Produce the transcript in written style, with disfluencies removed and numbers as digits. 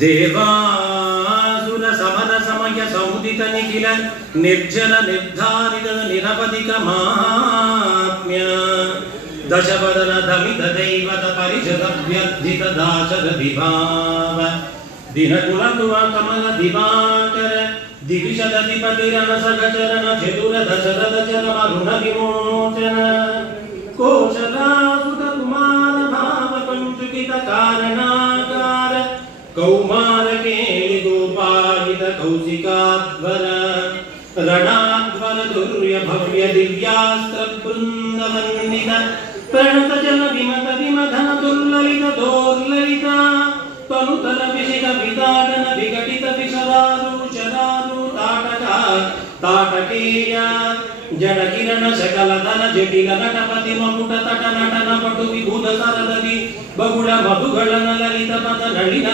ದೇವಾಸುರ ಸಮನ ಸಮಯ ಸೌದಿತ ನಿಖಿಲ ನಿರ್ಜನ ನಿರ್ಧಾರಿತ ನಿರವಧಿಕ ಮಹಾತ್ಮ್ಯ ದಶವದನ ಧಮಿತ ದೈವತ ಪರಿಷದ ವ್ಯರ್ಥಿತ ದಾಶರ ವಿಭಾವ ದಿನಕುಲತುವ ಕಮಲ ದಿವಾಕರ ದಿವಿಷದ ದಿಪತಿರನ ಸಗಚರನ ಚತುರ ದಶರಥ ಚರಮ ಋಣ ವಿಮೋಚನ ಕೋಶದಾಸುತ ಕುಮಾರ ಭಾವ ಪಂಚುಕಿತ ಕಾರಣಾಕಾರ ಕೌಮಾರ ಕೇಳಿ ಗೋಪಾಲಿತ ಕೌಶಿಕಾಧ್ವರ ರಣಾಧ್ವರ ದುರ್ಯ ಭವ್ಯ ದಿವ್ಯಾಸ್ತ್ರ ಬೃಂದವಂದಿತ ಪ್ರಣತ ಜನ ವಿಮತ ವಿಮಧನ ದುರ್ಲಲಿತ ದೋರ್ಲಲಿತ ತನುತಲ ವಿಷಿಕ ವಿತಾಡನ ವಿಘಟಿತ ವಿಷದಾರು ಚರಾರು ತಾಟಕ ತಾಟಕೇಯ ಜಡ ಕಿರಣ ಸಕಲ ಧನ ಜಟಿಲ ನಟಪತಿ ಮಕುಟ ತಟ ನಟನ ಪಟು ವಿಭೂತ ಸರದವಿ ಬಗುಳ ಮಧುಗಳನ ಲಲಿತ ಪದ ನಳಿನ